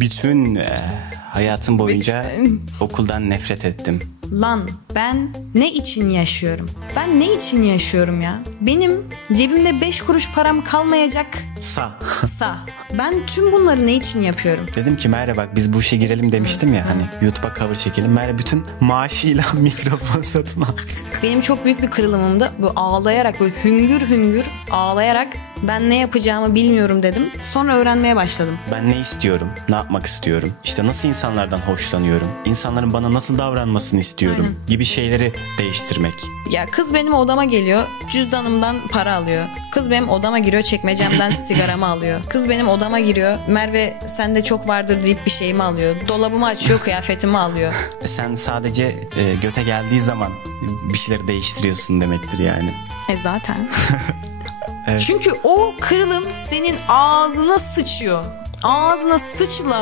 bütün hayatım boyunca okuldan nefret ettim. Lan ben ne için yaşıyorum? Ben ne için yaşıyorum ya? Benim cebimde 5 kuruş param kalmayacak. Sa. Ben tüm bunları ne için yapıyorum? Dedim ki Merve bak biz bu işe girelim demiştim ya hani YouTube'a cover çekelim. Merve bütün maaşıyla mikrofon satın al. Benim çok büyük bir kırılımımdı. Böyle ağlayarak, böyle hüngür hüngür ağlayarak ben ne yapacağımı bilmiyorum dedim. Sonra öğrenmeye başladım. Ben ne istiyorum? Ne yapmak istiyorum? İşte nasıl insanlardan hoşlanıyorum? İnsanların bana nasıl davranmasını istiyorum? Aynen. Gibi şeyleri değiştirmek. Ya kız benim odama geliyor, cüzdanımdan para alıyor. Kız benim odama giriyor, çekmecemden sigaramı alıyor. Kız benim odama giriyor, Merve sende çok vardır deyip bir şeyimi alıyor. Dolabımı açıyor, kıyafetimi alıyor. Sen sadece göte geldiği zaman bir şeyleri değiştiriyorsun demektir yani. Zaten. Evet. Çünkü o kırılım senin ağzına sıçıyor. Ağzına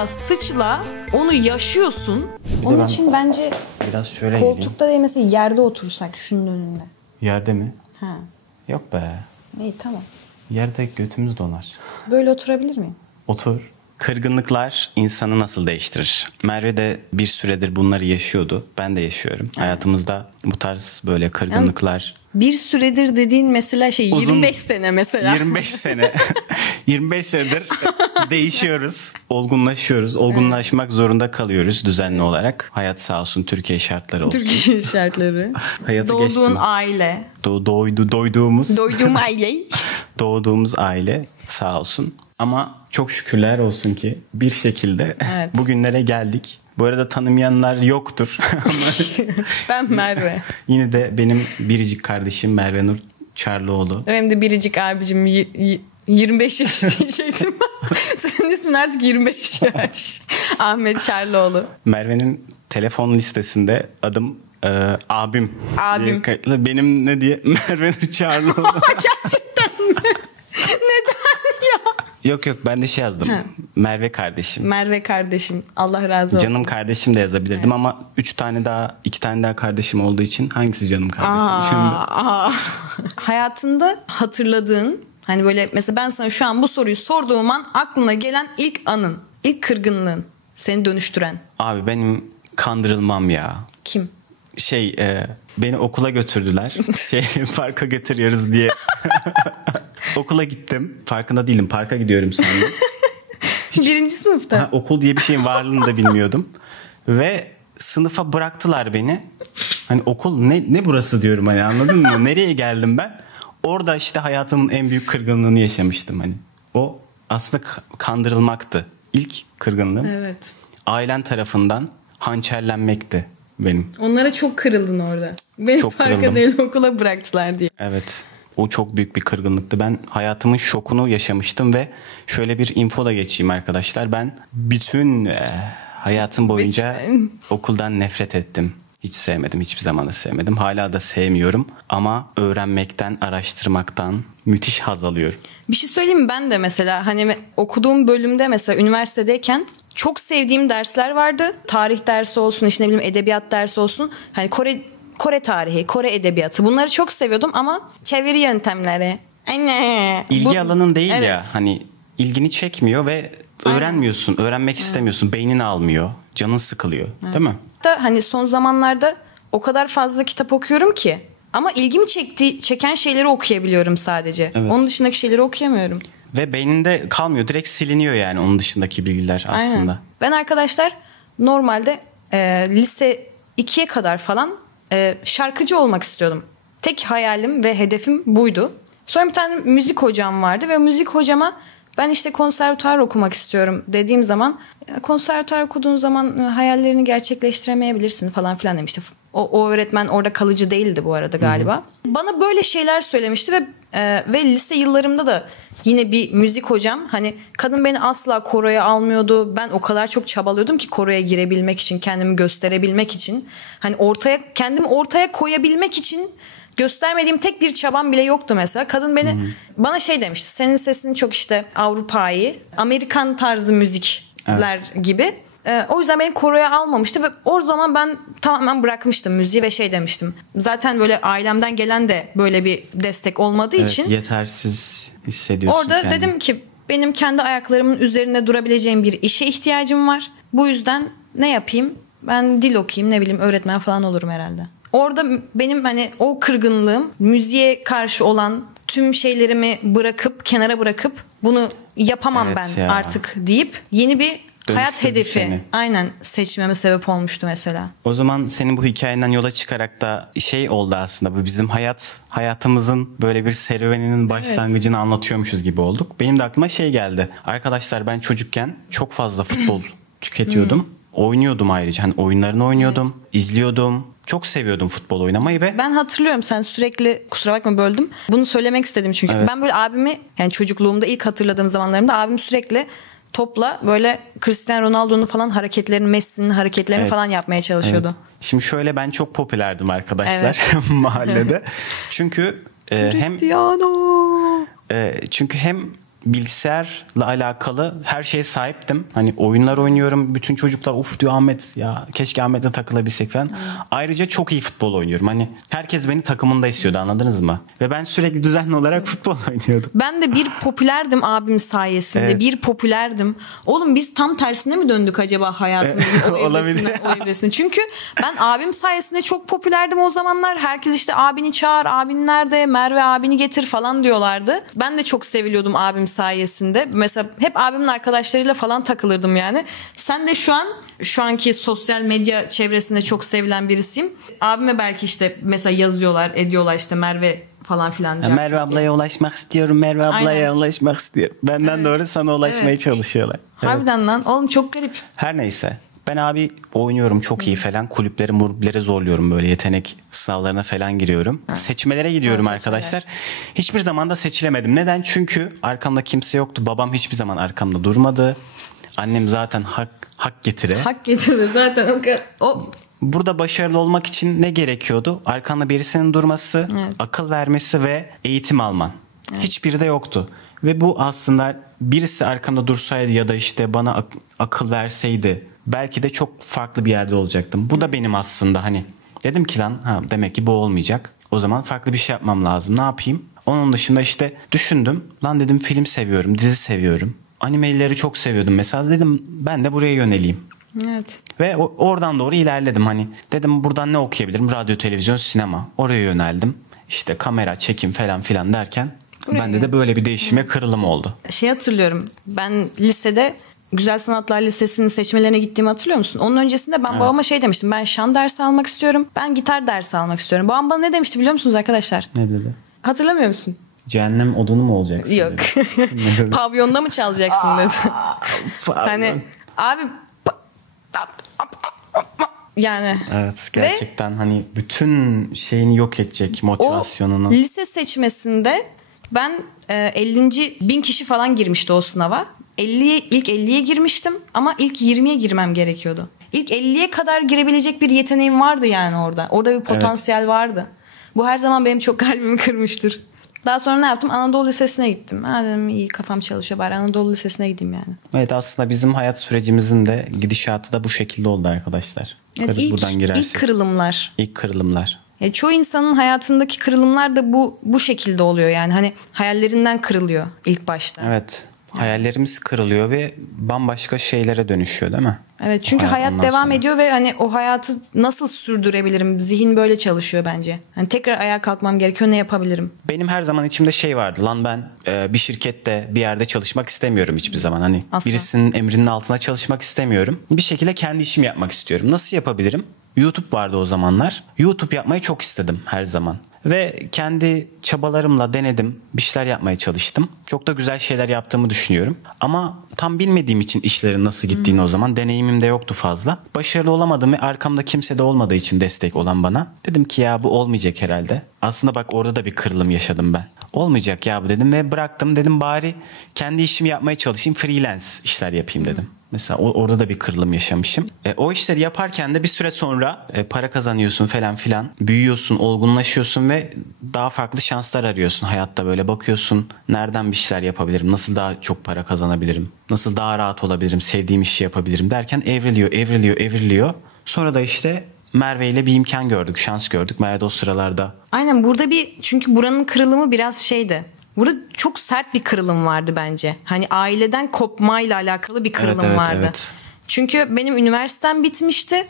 sıçla onu yaşıyorsun. Onun için bence biraz şöyle koltukta değil mesela yerde otursak şunun önünde. Yerde mi? Ha. Yok be. İyi tamam. Yerde götümüz donar. Böyle oturabilir miyim? Otur. Kırgınlıklar insanı nasıl değiştirir? Merve de bir süredir bunları yaşıyordu. Ben de yaşıyorum. Hayatımızda bu tarz böyle kırgınlıklar. Bir süredir dediğin mesela Uzun, 25 sene mesela. 25 sene. 25 senedir değişiyoruz. Olgunlaşıyoruz. Olgunlaşmak zorunda kalıyoruz düzenli olarak. Hayat sağ olsun, Türkiye şartları olsun. Türkiye şartları. Hayatı Doğduğun geçtim. aile. Doyduğum aile. Doğduğumuz aile sağ olsun. Ama çok şükürler olsun ki bir şekilde bugünlere geldik. Bu arada tanımayanlar yoktur. Ben Merve. Yine de benim biricik kardeşim Merve Nur Çarlıoğlu. Benim de biricik abicim 25 yaş diyecektim. Senin ismin artık 25 yaş. Ahmet Çarlıoğlu. Merve'nin telefon listesinde adım abim. Abim. Benim ne diye? Merve Nur Çarlıoğlu. Gerçekten mi? Neden ya? Yok ben de şey yazdım. Merve kardeşim. Merve kardeşim. Allah razı olsun. Canım kardeşim de yazabilirdim ama 2 tane daha kardeşim olduğu için hangisi canım kardeşim? Hayatında hatırladığın, hani böyle mesela ben sana şu an bu soruyu sorduğum an aklına gelen ilk anın, ilk kırgınlığın, seni dönüştüren. Abi benim kandırılmam ya. Kim? Beni okula götürdüler. Parka götürüyoruz diye. Okula gittim. Farkında değilim. Parka gidiyorum sandım. Birinci sınıfta. Okul diye bir şeyin varlığını da bilmiyordum. Ve sınıfa bıraktılar beni. Hani okul ne burası diyorum hani, anladın mı? Nereye geldim ben? Orada işte hayatımın en büyük kırgınlığını yaşamıştım hani. O aslında kandırılmaktı. İlk kırgınlığım. Evet. Ailen tarafından hançerlenmekti benim. Onlara çok kırıldın orada. Beni çok parka kırıldım. değil okula bıraktılar diye. Evet. O çok büyük bir kırgınlıktı. Ben hayatımın şokunu yaşamıştım ve şöyle bir info da geçeyim arkadaşlar. Ben bütün hayatım boyunca okuldan nefret ettim. Hiç sevmedim. Hiçbir zaman da sevmedim. Hala da sevmiyorum. Ama öğrenmekten, araştırmaktan müthiş haz alıyorum. Bir şey söyleyeyim mi? Ben de mesela hani okuduğum bölümde mesela üniversitedeyken çok sevdiğim dersler vardı. Tarih dersi olsun, işte ne bileyim edebiyat dersi olsun. Hani Kore tarihi, Kore edebiyatı, bunları çok seviyordum ama çeviri yöntemleri. İlgi alanın değil evet. ya. Hani ilgini çekmiyor ve öğrenmiyorsun, öğrenmek istemiyorsun. Beynin almıyor, canın sıkılıyor, değil mi? Da hani son zamanlarda o kadar fazla kitap okuyorum ki ama ilgimi çeken şeyleri okuyabiliyorum sadece. Evet. Onun dışındaki şeyleri okuyamıyorum. Ve beyninde kalmıyor, direkt siliniyor yani onun dışındaki bilgiler aslında. Aynen. Ben arkadaşlar normalde lise 2'ye kadar falan şarkıcı olmak istiyordum. Tek hayalim ve hedefim buydu. Sonra bir tane müzik hocam vardı ve müzik hocama ben işte konservatuar okumak istiyorum dediğim zaman, konservatuar okuduğun zaman hayallerini gerçekleştiremeyebilirsin falan filan demişti. O öğretmen orada kalıcı değildi bu arada galiba. Hı-hı. Bana böyle şeyler söylemişti ve lise yıllarımda da yine bir müzik hocam, hani kadın beni asla koroya almıyordu. Ben o kadar çok çabalıyordum ki koroya girebilmek için, kendimi gösterebilmek için. Hani kendimi ortaya koyabilmek için göstermediğim tek bir çabam bile yoktu mesela. Kadın bana şey demişti. Senin sesin çok işte Avrupa'yı, Amerikan tarzı müzikler gibi. O yüzden beni koroya almamıştı ve o zaman ben tamamen bırakmıştım müziği ve şey demiştim. Zaten böyle ailemden gelen de böyle bir destek olmadığı için. Yetersiz hissediyorsun orada kendini. dedim ki Benim kendi ayaklarımın üzerinde durabileceğim bir işe ihtiyacım var. Bu yüzden ne yapayım? Ben dil okuyayım, ne bileyim, öğretmen falan olurum herhalde. Orada benim hani o kırgınlığım, müziğe karşı olan tüm şeylerimi bırakıp, kenara bırakıp bunu yapamam ben artık deyip yeni bir hayat hedefi seni. Aynen seçmeme sebep olmuştu mesela. O zaman senin bu hikayenden yola çıkarak da şey oldu aslında, bu bizim hayatımızın böyle bir serüveninin başlangıcını anlatıyormuşuz gibi olduk. Benim de aklıma şey geldi. Arkadaşlar ben çocukken çok fazla futbol tüketiyordum. Oynuyordum ayrıca. Hani oyunlarını oynuyordum, izliyordum. Çok seviyordum futbol oynamayı ve... Ben hatırlıyorum, sen sürekli, kusura bakma böldüm. Bunu söylemek istedim çünkü. Evet. Ben böyle abimi, yani çocukluğumda ilk hatırladığım zamanlarımda abim sürekli topla böyle Cristiano Ronaldo'nun falan hareketlerini, Messi'nin hareketlerini falan yapmaya çalışıyordu. Evet. Şimdi şöyle, ben çok popülerdim arkadaşlar mahallede. Çünkü hem bilgisayarla alakalı her şeye sahiptim. Hani oyunlar oynuyorum. Bütün çocuklar uf diyor, Ahmet ya keşke Ahmet'le takılabilsek falan. Ayrıca çok iyi futbol oynuyorum. Hani herkes beni takımında istiyordu, anladınız mı? Ve ben sürekli düzenli olarak futbol oynuyordum. Ben de bir popülerdim abim sayesinde. Evet. Bir popülerdim. Oğlum biz tam tersine mi döndük acaba hayatımızın o evresine? Çünkü ben abim sayesinde çok popülerdim o zamanlar. Herkes işte abini çağır, abin nerede, Merve abini getir falan diyorlardı. Ben de çok seviliyordum abim sayesinde. Mesela hep abimin arkadaşlarıyla falan takılırdım yani. Sen de şu anki sosyal medya çevresinde çok sevilen birisiyim. Abime belki işte mesela yazıyorlar, ediyorlar işte Merve falan filan. Merve ablaya ulaşmak istiyorum. Merve ablaya ulaşmak istiyorum. Benden doğru sana ulaşmaya çalışıyorlar. Harbiden lan. Oğlum çok garip. Her neyse. Ben abi oynuyorum çok iyi falan. Kulüplere zorluyorum, böyle yetenek sınavlarına falan giriyorum. Seçmelere gidiyorum arkadaşlar. Hiçbir zaman da seçilemedim. Neden? Çünkü arkamda kimse yoktu. Babam hiçbir zaman arkamda durmadı. Annem zaten hak getire. Hak getire zaten. Burada başarılı olmak için ne gerekiyordu? Arkanda birisinin durması, akıl vermesi ve eğitim alman. Hiçbiri de yoktu. Ve bu aslında birisi arkamda dursaydı ya da işte bana akıl verseydi belki de çok farklı bir yerde olacaktım. Bu da benim aslında hani dedim ki lan demek ki bu olmayacak. O zaman farklı bir şey yapmam lazım. Ne yapayım? Onun dışında işte düşündüm. Lan dedim, film seviyorum, dizi seviyorum. Animeleri çok seviyordum mesela, dedim ben de buraya yöneleyim. Evet. Ve oradan doğru ilerledim. Hani dedim buradan ne okuyabilirim? Radyo, televizyon, sinema. Oraya yöneldim. İşte kamera, çekim falan filan derken bende de böyle bir değişime kırılım oldu. Hatırlıyorum. Ben lisede Güzel Sanatlar Lisesi'nin seçmelerine gittiğimi hatırlıyor musun? Onun öncesinde ben babama şey demiştim. Ben şan dersi almak istiyorum. Ben gitar dersi almak istiyorum. Babam bana ne demişti biliyor musunuz arkadaşlar? Ne dedi? Hatırlamıyor musun? Cehennem odunu mu olacaksın? Yok. Pavyonda mı çalacaksın dedi. Hani abi yani. Evet, gerçekten hani bütün şeyini yok edecek, motivasyonunu. O lise seçmesinde ben 1000 kişi falan girmişti o sınava. İlk 50'ye girmiştim ama ilk 20'ye girmem gerekiyordu. İlk 50'ye kadar girebilecek bir yeteneğim vardı yani orada. Orada bir potansiyel vardı. Bu her zaman benim çok kalbimi kırmıştır. Daha sonra ne yaptım? Anadolu Lisesi'ne gittim. Dedim iyi, kafam çalışıyor, bari Anadolu Lisesi'ne gideyim yani. Evet, aslında bizim hayat sürecimizin de gidişatı da bu şekilde oldu arkadaşlar. Evet, ilk kırılımlar. İlk kırılımlar. Çoğu insanın hayatındaki kırılımlar da bu şekilde oluyor yani. Hani hayallerinden kırılıyor ilk başta. Evet. Hayallerimiz kırılıyor ve bambaşka şeylere dönüşüyor değil mi? Evet, çünkü hayat devam ediyor ve hani o hayatı nasıl sürdürebilirim? Zihin böyle çalışıyor bence. Hani tekrar ayağa kalkmam gerekiyor, ne yapabilirim? Benim her zaman içimde şey vardı. Lan ben bir şirkette, bir yerde çalışmak istemiyorum hiçbir zaman. Hani asla. Birisinin emrinin altında çalışmak istemiyorum. Bir şekilde kendi işimi yapmak istiyorum. Nasıl yapabilirim? YouTube vardı o zamanlar. YouTube yapmayı çok istedim her zaman. Ve kendi çabalarımla denedim. Bir şeyler yapmaya çalıştım. Çok da güzel şeyler yaptığımı düşünüyorum. Ama tam bilmediğim için işlerin nasıl gittiğini o zaman. Deneyimim de yoktu fazla. Başarılı olamadım ve arkamda kimse de olmadığı için destek olan bana. Dedim ki ya bu olmayacak herhalde. Aslında bak orada da bir kırılım yaşadım ben. Olmayacak ya bu dedim ve bıraktım. Dedim bari kendi işimi yapmaya çalışayım. Freelance işler yapayım dedim. Mesela orada da bir kırılım yaşamışım. O işleri yaparken de bir süre sonra para kazanıyorsun falan filan. Büyüyorsun, olgunlaşıyorsun ve daha farklı şanslar arıyorsun hayatta, böyle bakıyorsun. Nereden bir şeyler yapabilirim? Nasıl daha çok para kazanabilirim? Nasıl daha rahat olabilirim? Sevdiğim işi yapabilirim derken evriliyor. Sonra da işte Merve ile bir imkan gördük, şans gördük. Merve de o sıralarda. Aynen, burada çünkü buranın kırılımı biraz şeydi. Burada çok sert bir kırılım vardı bence. Hani aileden kopmayla alakalı bir kırılım vardı. Evet. Çünkü benim üniversitem bitmişti.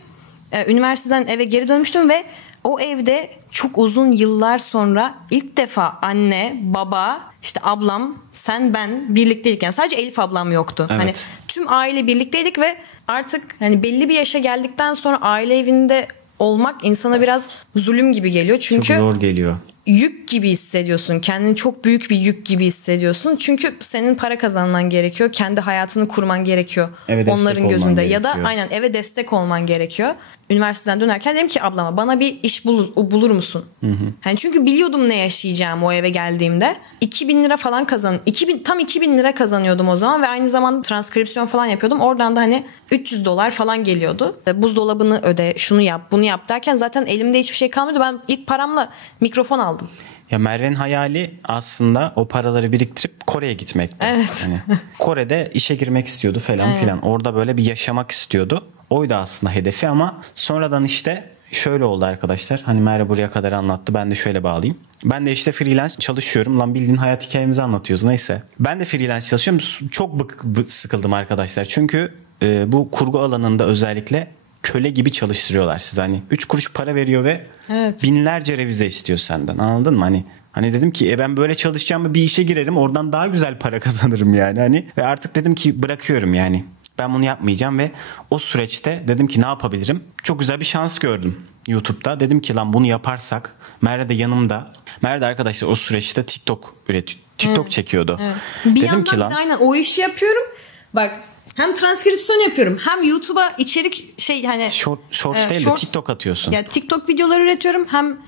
Üniversiteden eve geri dönmüştüm ve o evde çok uzun yıllar sonra ilk defa anne, baba, işte ablam, sen, ben birlikteydik. Yani sadece Elif ablam yoktu. Evet. Hani tüm aile birlikteydik ve artık hani belli bir yaşa geldikten sonra aile evinde olmak insana biraz zulüm gibi geliyor. Çünkü çok zor geliyor. Yük gibi hissediyorsun. Kendini çok büyük bir yük gibi hissediyorsun. Çünkü senin para kazanman gerekiyor. Kendi hayatını kurman gerekiyor. Onların gözünde. Ya da aynen eve destek olman gerekiyor. Üniversiteden dönerken dedim ki ablama bana bir iş bulur musun? Yani çünkü biliyordum ne yaşayacağım o eve geldiğimde. 2000 lira falan tam 2000 lira kazanıyordum o zaman ve aynı zamanda transkripsiyon falan yapıyordum. Oradan da hani $300 falan geliyordu. Buzdolabını öde, şunu yap, bunu yap derken zaten elimde hiçbir şey kalmıyordu. Ben ilk paramla mikrofon aldım. Ya Merve'nin hayali aslında o paraları biriktirip Kore'ye gitmekti. Evet. Hani Kore'de işe girmek istiyordu falan filan. Orada böyle bir yaşamak istiyordu. Oydu aslında hedefi ama sonradan işte şöyle oldu arkadaşlar. Hani Merve buraya kadar anlattı. Ben de şöyle bağlayayım. Ben de işte freelance çalışıyorum. Lan bildiğin hayat hikayemizi anlatıyoruz. Neyse. Ben de freelance çalışıyorum. Çok sıkıldım arkadaşlar. Çünkü bu kurgu alanında özellikle köle gibi çalıştırıyorlar sizi. Hani 3 kuruş para veriyor ve binlerce revize istiyor senden. Anladın mı? Hani dedim ki ben böyle çalışacağım, bir işe girerim. Oradan daha güzel para kazanırım yani. Hani ve artık dedim ki bırakıyorum yani. Ben bunu yapmayacağım ve o süreçte dedim ki ne yapabilirim? Çok güzel bir şans gördüm YouTube'da. Dedim ki lan bunu yaparsak, Merve de yanımda. Merve de arkadaşlar o süreçte TikTok çekiyordu. Evet. Bir dedim ki lan aynen o işi yapıyorum. Bak hem transkripsiyon yapıyorum hem YouTube'a içerik hani short değil de TikTok atıyorsun. Ya TikTok videoları üretiyorum hem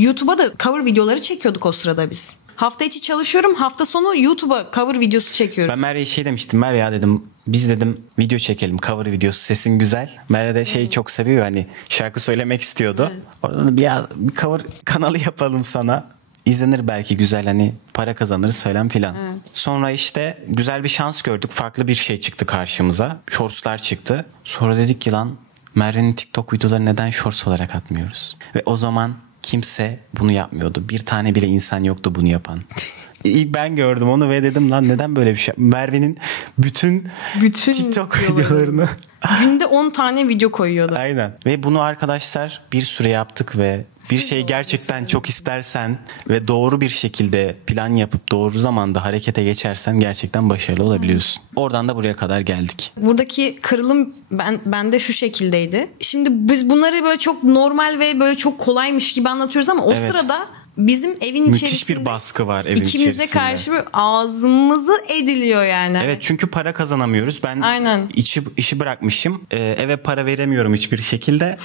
YouTube'a da cover videoları çekiyorduk o sırada biz. Hafta içi çalışıyorum, hafta sonu YouTube'a cover videosu çekiyorum. Ben Merve'ye demiştim. Merve ya dedim biz dedim video çekelim, cover videosu, sesin güzel. Merve de çok seviyor, hani şarkı söylemek istiyordu. Evet. Oradan bir cover kanalı yapalım sana. İzlenir belki, güzel, hani para kazanırız falan filan. Evet. Sonra işte güzel bir şans gördük. Farklı bir şey çıktı karşımıza. Shortslar çıktı. Sonra dedik ki lan Merve'nin TikTok videoları neden shorts olarak atmıyoruz? Ve o zaman kimse bunu yapmıyordu. Bir tane bile insan yoktu bunu yapan. İlk ben gördüm onu ve dedim lan neden böyle bir şey? Merve'nin bütün TikTok videolarını günde 10 tane video koyuyordu. Aynen. Ve bunu arkadaşlar bir süre yaptık ve bir şeyi gerçekten çok istersen ve doğru bir şekilde plan yapıp doğru zamanda harekete geçersen gerçekten başarılı olabiliyorsun. Oradan da buraya kadar geldik. Buradaki kırılım bende şu şekildeydi. Şimdi biz bunları böyle çok normal ve böyle çok kolaymış gibi anlatıyoruz ama o sırada bizim evin müthiş içerisinde bir baskı var evin içerisinde. İkimize karşı bir ağzımızı ediliyor yani. Evet, çünkü para kazanamıyoruz. Ben işi bırakmışım. Eve para veremiyorum hiçbir şekilde.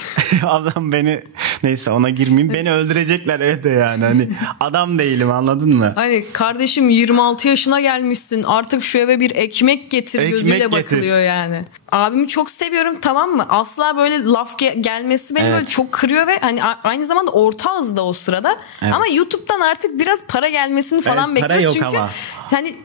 Adam beni, neyse ona girmeyeyim. Beni öldürecekler evde yani. Hani adam değilim, anladın mı? Hani kardeşim 26 yaşına gelmişsin. Artık şu eve bir ekmek getir gözüyle bakılıyor yani. Abimi çok seviyorum, tamam mı? Asla böyle laf gelmesi beni böyle çok kırıyor ve hani aynı zamanda orta ağızda o sırada. Evet. Ama YouTube'dan artık biraz para gelmesini falan bekliyoruz. Çünkü hani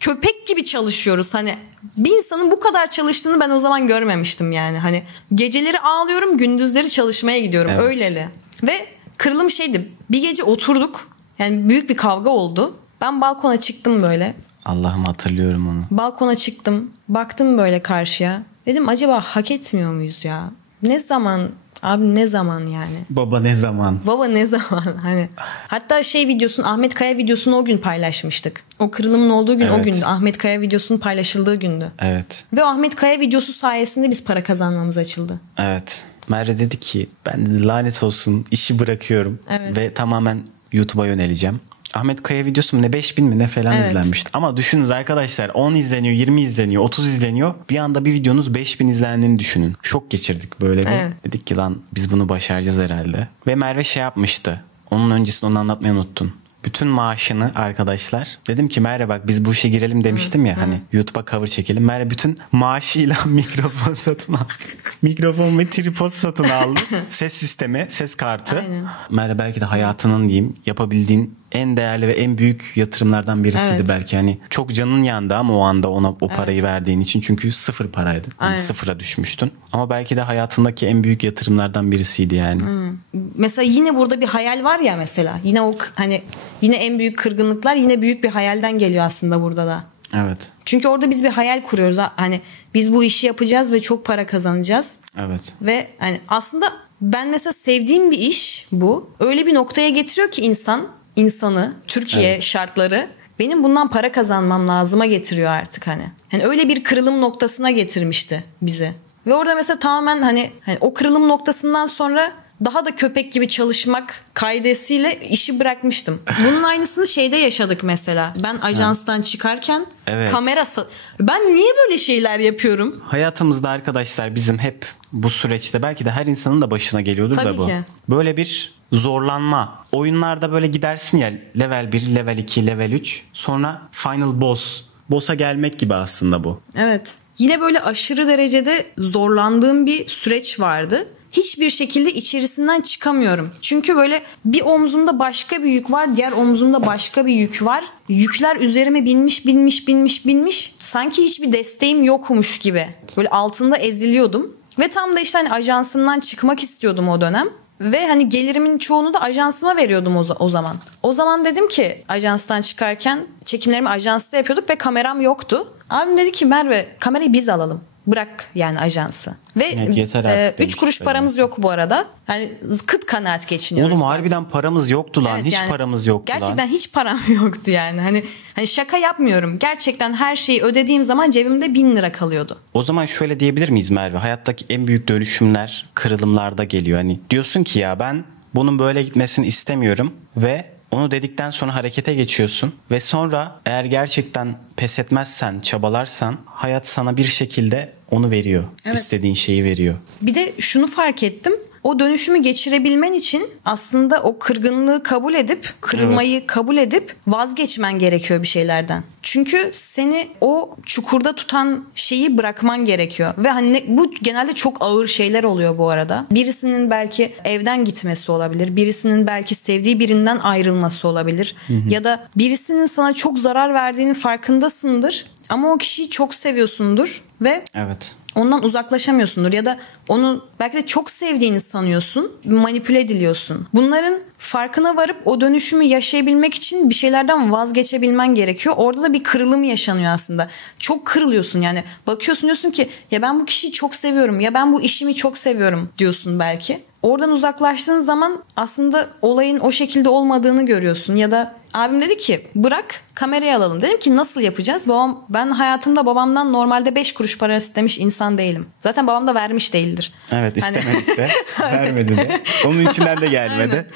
köpek gibi çalışıyoruz. Hani bir insanın bu kadar çalıştığını ben o zaman görmemiştim yani. Hani geceleri ağlıyorum, gündüzleri çalışmaya gidiyorum. Evet. Öyleli. Ve kırılım şeydi. Bir gece oturduk. Yani büyük bir kavga oldu. Ben balkona çıktım böyle. Allah'ım, hatırlıyorum onu. Balkona çıktım. Baktım böyle karşıya. Dedim acaba hak etmiyor muyuz ya? Ne zaman abi, ne zaman yani? Baba ne zaman? Hani hatta videosunu, Ahmet Kaya videosunu o gün paylaşmıştık. O kırılımın olduğu gün o gündü. Ahmet Kaya videosunun paylaşıldığı gündü. Evet. Ve o Ahmet Kaya videosu sayesinde biz para kazanmamız açıldı. Evet. Merve dedi ki ben dedi lanet olsun işi bırakıyorum ve tamamen YouTube'a yöneleceğim. Ahmet Kaya videosu mu ne, 5000 mi ne falan izlenmişti. Ama düşünün arkadaşlar, 10 izleniyor, 20 izleniyor, 30 izleniyor. Bir anda bir videonuz 5000 izlendiğini düşünün. Şok geçirdik böyle bir. Evet. Dedik ki lan biz bunu başaracağız herhalde. Ve Merve yapmıştı. Onun öncesinde onu anlatmayı unuttun. Bütün maaşını arkadaşlar, dedim ki Merve bak biz bu işe girelim demiştim ya, hani YouTube'a cover çekelim. Merve bütün maaşıyla mikrofon satın aldı. Mikrofon ve tripod satın aldı. Ses sistemi, ses kartı. Aynen. Merve belki de hayatının diyeyim yapabildiğin en değerli ve en büyük yatırımlardan birisiydi belki. Hani çok canın yandı ama o anda ona o parayı verdiğin için. Çünkü sıfır paraydı. Yani sıfıra düşmüştün. Ama belki de hayatındaki en büyük yatırımlardan birisiydi yani. Mesela yine burada bir hayal var ya mesela. Yine o hani yine en büyük kırgınlıklar yine büyük bir hayalden geliyor aslında burada da. Evet. Çünkü orada biz bir hayal kuruyoruz. Hani biz bu işi yapacağız ve çok para kazanacağız. Evet. Ve hani aslında ben mesela sevdiğim bir iş bu. Öyle bir noktaya getiriyor ki insanı, Türkiye şartları benim bundan para kazanmam lazıma getiriyor artık hani. Hani öyle bir kırılım noktasına getirmişti bizi. Ve orada mesela tamamen hani o kırılım noktasından sonra daha da köpek gibi çalışmak kaidesiyle işi bırakmıştım. Bunun aynısını şeyde yaşadık mesela. Ben ajanstan çıkarken kamerası... Ben niye böyle şeyler yapıyorum? Hayatımızda arkadaşlar bizim hep bu süreçte belki de her insanın da başına geliyordur da bu. Ki. Böyle bir zorlanma. Oyunlarda böyle gidersin ya level 1, level 2, level 3. Sonra final boss. Boss'a gelmek gibi aslında bu. Evet. Yine böyle aşırı derecede zorlandığım bir süreç vardı. Hiçbir şekilde içerisinden çıkamıyorum. Çünkü böyle bir omzumda başka bir yük var, diğer omzumda başka bir yük var. Yükler üzerime binmiş. Sanki hiçbir desteğim yokmuş gibi. Böyle altında eziliyordum. Ve tam da işte hani ajansımdan çıkmak istiyordum o dönem. Ve hani gelirimin çoğunu da ajansıma veriyordum o zaman. O zaman dedim ki ajanstan çıkarken çekimlerimi ajansta yapıyorduk ve kameram yoktu. Abim dedi ki Merve kamerayı biz alalım. Bırak yani ajansı. Ve 3 kuruş paramız yok bu arada. Hani kıt kanaat geçiniyoruz. Oğlum harbiden paramız yoktu lan. Evet, hiç yani, paramız yoktu gerçekten hiç param yoktu yani. Hani şaka yapmıyorum. Gerçekten her şeyi ödediğim zaman cebimde 1000 lira kalıyordu. O zaman şöyle diyebilir miyiz Merve? Hayattaki en büyük dönüşümler kırılımlarda geliyor. Hani diyorsun ki ya ben bunun böyle gitmesini istemiyorum ve onu dedikten sonra harekete geçiyorsun ve sonra eğer gerçekten pes etmezsen, çabalarsan hayat sana bir şekilde onu veriyor. Evet. İstediğin şeyi veriyor. Bir de şunu fark ettim. O dönüşümü geçirebilmen için aslında o kırgınlığı kabul edip, kırılmayı kabul edip vazgeçmen gerekiyor bir şeylerden. Çünkü seni o çukurda tutan şeyi bırakman gerekiyor. Ve hani bu genelde çok ağır şeyler oluyor bu arada. Birisinin belki evden gitmesi olabilir. Birisinin belki sevdiği birinden ayrılması olabilir. Ya da birisinin sana çok zarar verdiğinin farkındasındır. Ama o kişiyi çok seviyorsundur ve ondan uzaklaşamıyorsundur ya da onu belki de çok sevdiğini sanıyorsun, manipüle ediliyorsun. Bunların farkına varıp o dönüşümü yaşayabilmek için bir şeylerden vazgeçebilmen gerekiyor. Orada da bir kırılım yaşanıyor aslında. Çok kırılıyorsun yani. Bakıyorsun diyorsun ki ya ben bu kişiyi çok seviyorum ya ben bu işimi çok seviyorum diyorsun belki. Oradan uzaklaştığın zaman aslında olayın o şekilde olmadığını görüyorsun ya da abim dedi ki bırak kamerayı alalım. Dedim ki nasıl yapacağız? Ben hayatımda babamdan normalde 5 kuruş para istemiş insan değilim. Zaten babam da vermiş değildir. Evet istemedik de vermedi de. Onun içinden de gelmedi. Aynen.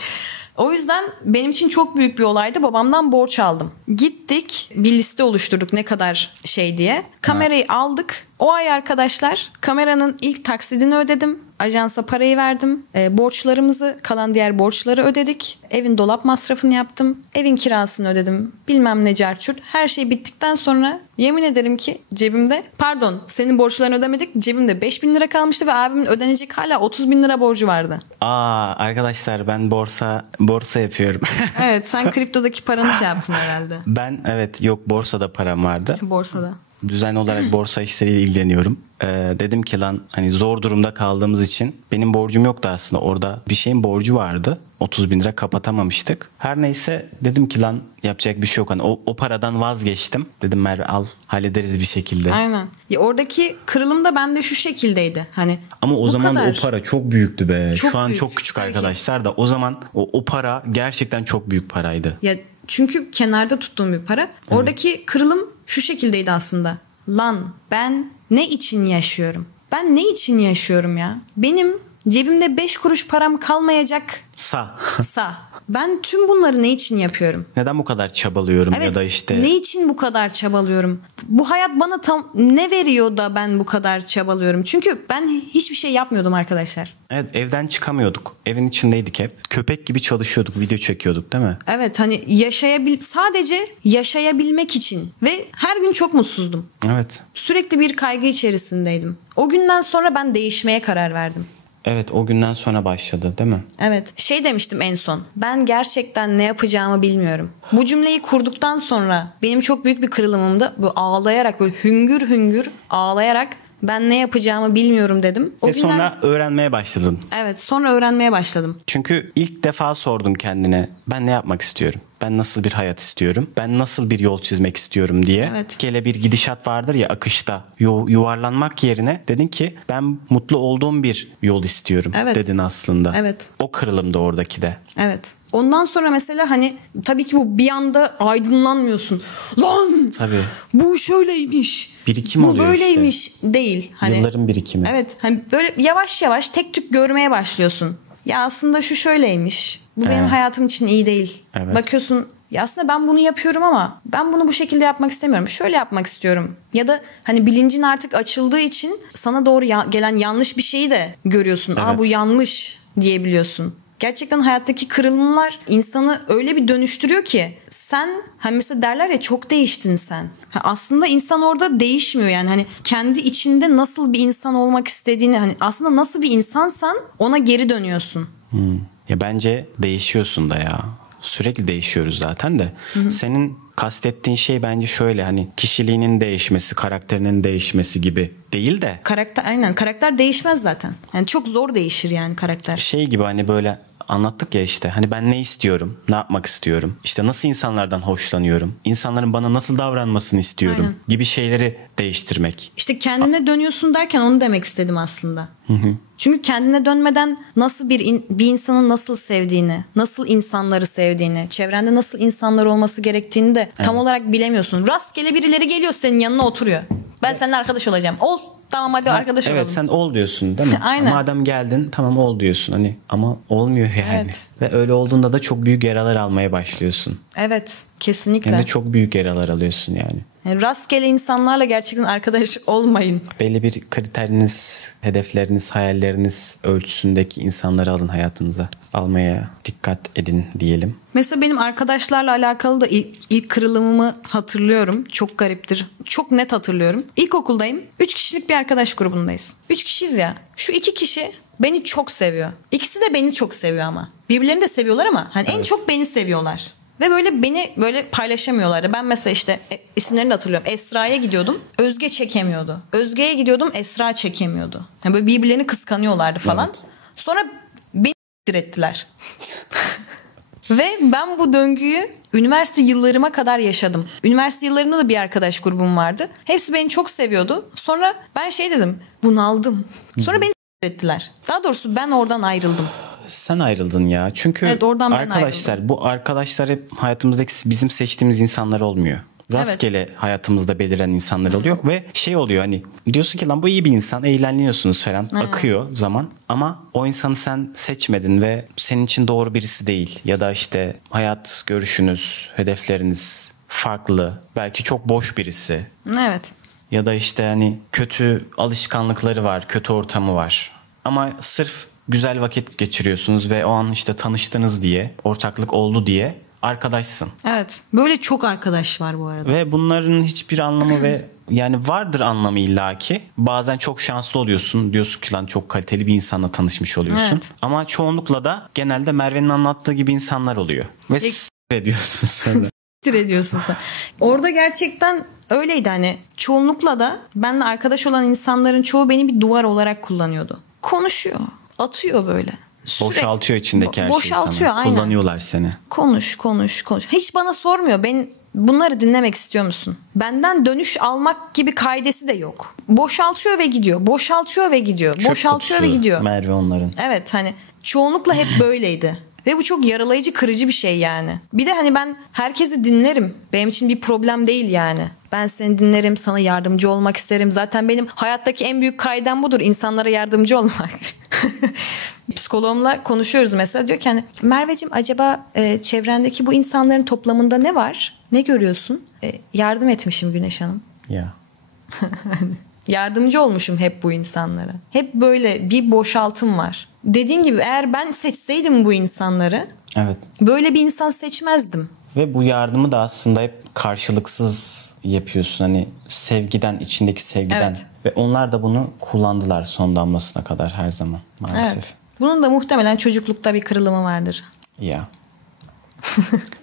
O yüzden benim için çok büyük bir olaydı. Babamdan borç aldım. Gittik bir liste oluşturduk ne kadar şey diye. Kamerayı aldık. O ay arkadaşlar kameranın ilk taksidini ödedim. Ajansa parayı verdim. Borçlarımızı kalan diğer borçları ödedik. Evin dolap masrafını yaptım. Evin kirasını ödedim. Bilmem ne carçurt. Her şey bittikten sonra yemin ederim ki cebimde senin borçlarını ödemedik. Cebimde 5.000 lira kalmıştı ve abimin ödenecek hala 30.000 lira borcu vardı. Arkadaşlar ben borsa yapıyorum. Evet sen kriptodaki paranı şey yaptın herhalde. Ben borsada param vardı. Borsada. Düzenli olarak borsa işleriyle ilgileniyorum. Dedim ki lan hani zor durumda kaldığımız için benim borcum yoktu aslında. Orada bir şeyin borcu vardı. 30.000 lira kapatamamıştık. Her neyse dedim ki lan yapacak bir şey yok. Hani o paradan vazgeçtim. Dedim Merve al hallederiz bir şekilde. Aynen. Ya oradaki kırılım da bende şu şekildeydi. Hani ama o zaman da o para çok büyüktü be. Çok Şu an büyük. Çok küçük arkadaşlar da o zaman o para gerçekten çok büyük paraydı. Ya çünkü kenarda tuttuğum bir para. Oradaki kırılım şu şekildeydi aslında. Lan ben ne için yaşıyorum? Ben ne için yaşıyorum ya? Benim cebimde 5 kuruş param kalmayacak. Ben tüm bunları ne için yapıyorum? Neden bu kadar çabalıyorum evet, ya da işte... Ne için bu kadar çabalıyorum? Bu hayat bana tam ne veriyor da ben bu kadar çabalıyorum? Çünkü ben hiçbir şey yapmıyordum arkadaşlar. Evet evden çıkamıyorduk. Evin içindeydik hep. Köpek gibi çalışıyorduk, video çekiyorduk değil mi? Evet hani sadece yaşayabilmek için ve her gün çok mutsuzdum. Evet. Sürekli bir kaygı içerisindeydim. O günden sonra ben değişmeye karar verdim. Evet, o günden sonra başladı değil mi? Evet. Şey demiştim en son. Ben gerçekten ne yapacağımı bilmiyorum. Bu cümleyi kurduktan sonra benim çok büyük bir kırılımımda böyle ağlayarak, böyle hüngür hüngür ağlayarak ben ne yapacağımı bilmiyorum dedim. Ve sonra öğrenmeye başladın. Evet, sonra öğrenmeye başladım. Çünkü ilk defa sordun kendine, ben ne yapmak istiyorum? Ben nasıl bir hayat istiyorum? Ben nasıl bir yol çizmek istiyorum diye. Evet. Gele bir gidişat vardır ya, akışta. Yuvarlanmak yerine dedin ki ben mutlu olduğum bir yol istiyorum dedin aslında. Evet. O kırılımda oradaki de. Evet. Ondan sonra mesela hani tabii ki bu bir anda aydınlanmıyorsun. Lan! Tabii. Bu şöyleymiş. Birikim bu oluyor böyleymiş işte. Değil. Hani, yılların birikimi. Evet. Hani böyle yavaş yavaş tek tük görmeye başlıyorsun. Ya aslında şu şöyleymiş. Bu benim hayatım için iyi değil. Evet. Bakıyorsun ya aslında ben bunu yapıyorum ama ben bunu bu şekilde yapmak istemiyorum. Şöyle yapmak istiyorum. Ya da hani bilincin artık açıldığı için sana doğru gelen yanlış bir şeyi de görüyorsun. Evet. Aa bu yanlış diyebiliyorsun. Gerçekten hayattaki kırılımlar insanı öyle bir dönüştürüyor ki sen hani mesela derler ya çok değiştin sen. Aslında insan orada değişmiyor yani hani kendi içinde nasıl bir insan olmak istediğini hani aslında nasıl bir insansan ona geri dönüyorsun. Ya bence değişiyorsun da ya. Sürekli değişiyoruz zaten de. Hı-hı. Senin kastettiğin şey bence şöyle, hani kişiliğinin değişmesi, karakterinin değişmesi gibi değil de. Karakter değişmez zaten. Yani çok zor değişir yani karakter. Şey gibi hani böyle anlattık ya işte hani ben ne istiyorum, ne yapmak istiyorum, işte nasıl insanlardan hoşlanıyorum, insanların bana nasıl davranmasını istiyorum gibi şeyleri değiştirmek. İşte kendine dönüyorsun derken onu demek istedim aslında. Hı. Çünkü kendine dönmeden nasıl bir insanın nasıl sevdiğini, nasıl insanları sevdiğini, çevrende nasıl insanlar olması gerektiğini de tam olarak bilemiyorsun. Rastgele birileri geliyor senin yanına oturuyor. Ben seninle arkadaş olacağım. Ol. Tamam hadi arkadaş olalım. Evet, sen ol diyorsun değil mi? Aynen. Madem geldin tamam ol diyorsun hani, ama olmuyor yani. Evet. Ve öyle olduğunda da çok büyük yaralar almaya başlıyorsun. Evet, kesinlikle. Hem de çok büyük yaralar alıyorsun yani. Rastgele insanlarla gerçekten arkadaş olmayın. Belli bir kriteriniz, hedefleriniz, hayalleriniz ölçüsündeki insanları alın hayatınıza. Almaya dikkat edin diyelim. Mesela benim arkadaşlarla alakalı da ilk kırılımımı hatırlıyorum. Çok gariptir. Çok net hatırlıyorum. İlkokuldayım. 3 kişilik bir arkadaş grubundayız. 3 kişiyiz ya. Şu 2 kişi beni çok seviyor. İkisi de beni çok seviyor ama. Birbirlerini de seviyorlar ama hani en çok beni seviyorlar. Ve böyle beni böyle paylaşamıyorlardı. Ben mesela işte isimlerini de hatırlıyorum. Esra'ya gidiyordum. Özge çekemiyordu. Özge'ye gidiyordum. Esra çekemiyordu. Yani böyle birbirlerini kıskanıyorlardı falan. Evet. Sonra beni ettiler. Ve ben bu döngüyü üniversite yıllarıma kadar yaşadım. Üniversite yıllarımda da bir arkadaş grubum vardı. Hepsi beni çok seviyordu. Sonra ben şey dedim. bunaldım. Sonra beni ettiler. Daha doğrusu ben oradan ayrıldım. Sen ayrıldın ya. Çünkü evet, arkadaşlar, bu arkadaşlar hep hayatımızdaki bizim seçtiğimiz insanlar olmuyor. Rastgele hayatımızda beliren insanlar oluyor ve şey oluyor, hani diyorsun ki lan bu iyi bir insan, eğleniyorsunuz falan, akıyor zaman, ama o insanı sen seçmedin ve senin için doğru birisi değil, ya da işte hayat görüşünüz, hedefleriniz farklı, belki çok boş birisi. Evet. Ya da işte hani kötü alışkanlıkları var, kötü ortamı var, ama sırf güzel vakit geçiriyorsunuz ve o an işte tanıştınız diye, ortaklık oldu diye arkadaşsın. Evet. Böyle çok arkadaş var bu arada. Ve bunların hiçbir anlamı ve yani vardır anlamı illaki. Bazen çok şanslı oluyorsun. Diyorsun ki lan çok kaliteli bir insanla tanışmış oluyorsun. Evet. Ama çoğunlukla da genelde Merve'nin anlattığı gibi insanlar oluyor. Ve ediyorsun sen de. Ediyorsun sen. Orada gerçekten öyleydi, hani çoğunlukla da benimle arkadaş olan insanların çoğu beni bir duvar olarak kullanıyordu. Konuşuyor. Atıyor böyle. Boşaltıyor içindeki her şeyi boşaltıyor, sana. Aynen. Kullanıyorlar seni. Konuş. Hiç bana sormuyor. Bunları dinlemek istiyor musun? Benden dönüş almak gibi kaidesi de yok. Boşaltıyor ve gidiyor. Çöp boşaltıyor ve gidiyor. Merve onların. Evet, hani çoğunlukla hep böyleydi. Ve bu çok yaralayıcı, kırıcı bir şey yani. Bir de hani ben herkesi dinlerim. Benim için bir problem değil yani. Ben seni dinlerim, sana yardımcı olmak isterim. Zaten benim hayattaki en büyük kaidem budur. İnsanlara yardımcı olmak. Psikoloğumla konuşuyoruz mesela. Diyor ki hani Merveciğim, acaba çevrendeki bu insanların toplamında ne var? Ne görüyorsun? Yardım etmişim Güneş Hanım. Ya. Yardımcı olmuşum hep bu insanlara. Hep böyle bir boşaltım var. Dediğim gibi eğer ben seçseydim bu insanları, evet, böyle bir insan seçmezdim. Ve bu yardımı da aslında hep karşılıksız yapıyorsun. Hani sevgiden, içindeki sevgiden. Evet. Ve onlar da bunu kullandılar son damlasına kadar her zaman maalesef. Evet. Bunun da muhtemelen çocuklukta bir kırılımı vardır. Ya.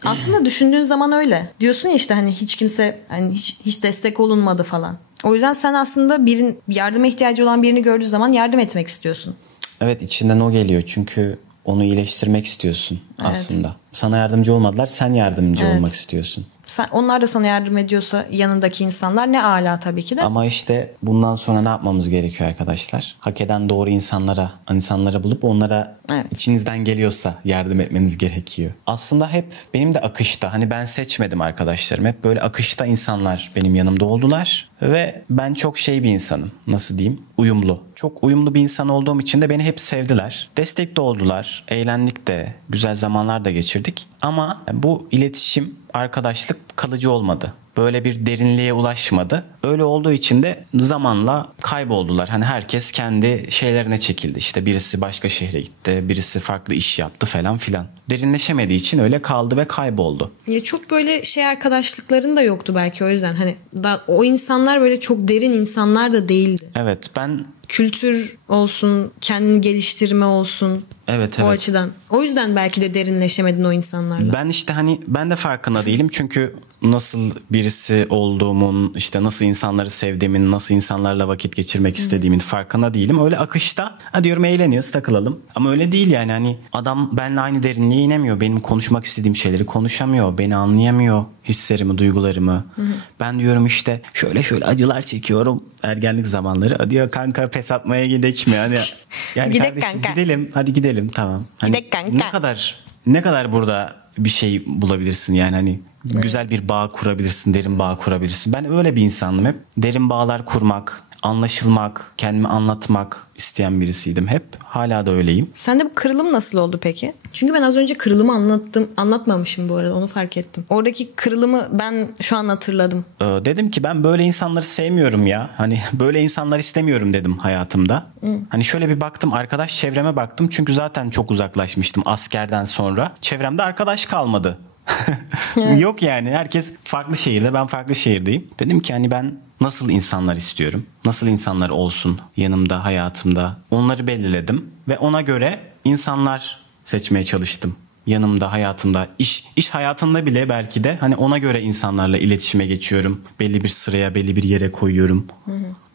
Aslında düşündüğün zaman öyle. Diyorsun ya işte hani hiç kimse hani hiç destek olunmadı falan. O yüzden sen aslında yardıma ihtiyacı olan birini gördüğü zaman yardım etmek istiyorsun. Evet, içinden o geliyor çünkü onu iyileştirmek istiyorsun aslında. Evet. Sana yardımcı olmadılar, sen yardımcı olmak istiyorsun. Onlar da sana yardım ediyorsa yanındaki insanlar ne ala tabii ki de. Ama işte bundan sonra ne yapmamız gerekiyor arkadaşlar? Hak eden doğru insanlara bulup onlara içinizden geliyorsa yardım etmeniz gerekiyor. Aslında hep benim de akışta, hani ben seçmedim arkadaşlarım. Hep böyle akışta insanlar benim yanımda oldular. Ve ben çok bir insanım. Nasıl diyeyim? Uyumlu. Çok uyumlu bir insan olduğum için de beni hep sevdiler. Destek de oldular. Eğlendik de. Güzel zamanlar da geçirdik. Ama bu iletişim, arkadaşlık kalıcı olmadı. Böyle bir derinliğe ulaşmadı. Öyle olduğu için de zamanla kayboldular. Hani herkes kendi şeylerine çekildi. İşte birisi başka şehre gitti, birisi farklı iş yaptı falan filan. Derinleşemediği için öyle kaldı ve kayboldu. Ya çok böyle arkadaşlıkların da yoktu belki o yüzden. Hani o insanlar böyle çok derin insanlar da değildi. Evet, ben kültür olsun, kendini geliştirme olsun. Evet. O açıdan. O yüzden belki de derinleşemedin o insanlarla. Ben işte hani ben de farkında değilim çünkü nasıl birisi olduğumun, işte nasıl insanları sevdiğimin, nasıl insanlarla vakit geçirmek istediğimin farkında değilim. Öyle akışta diyorum eğleniyoruz, takılalım. Ama öyle değil yani, hani adam benimle aynı derinliğe inemiyor. Benim konuşmak istediğim şeyleri konuşamıyor. Beni anlayamıyor, hislerimi, duygularımı. Ben diyorum işte şöyle acılar çekiyorum ergenlik zamanları. Diyor kanka pes atmaya gidek mi? Hani yani gidek kardeşim kanka. Gidelim, hadi gidelim, tamam. Hani gidek kanka. Ne kadar burada bir şey bulabilirsin yani, hani güzel bir bağ kurabilirsin, derin bağ kurabilirsin. Ben öyle bir insanım hep. Derin bağlar kurmak, anlaşılmak, kendimi anlatmak isteyen birisiydim hep. Hala da öyleyim. Sende bu kırılım nasıl oldu peki? Çünkü ben az önce kırılımı anlatmamışım bu arada, onu fark ettim. Oradaki kırılımı ben şu an hatırladım. Dedim ki ben böyle insanları sevmiyorum ya. Hani böyle insanlar istemiyorum dedim hayatımda. Hani şöyle bir baktım, arkadaş çevreme baktım. Çünkü zaten çok uzaklaşmıştım askerden sonra. Çevremde arkadaş kalmadı. Evet. Yok yani, herkes farklı şehirde, ben farklı şehirdeyim. Dedim ki hani ben nasıl insanlar istiyorum? Nasıl insanlar olsun yanımda, hayatımda? Onları belirledim ve ona göre insanlar seçmeye çalıştım. Yanımda, hayatımda, iş hayatında bile belki de hani ona göre insanlarla iletişime geçiyorum. Belli bir sıraya, belli bir yere koyuyorum.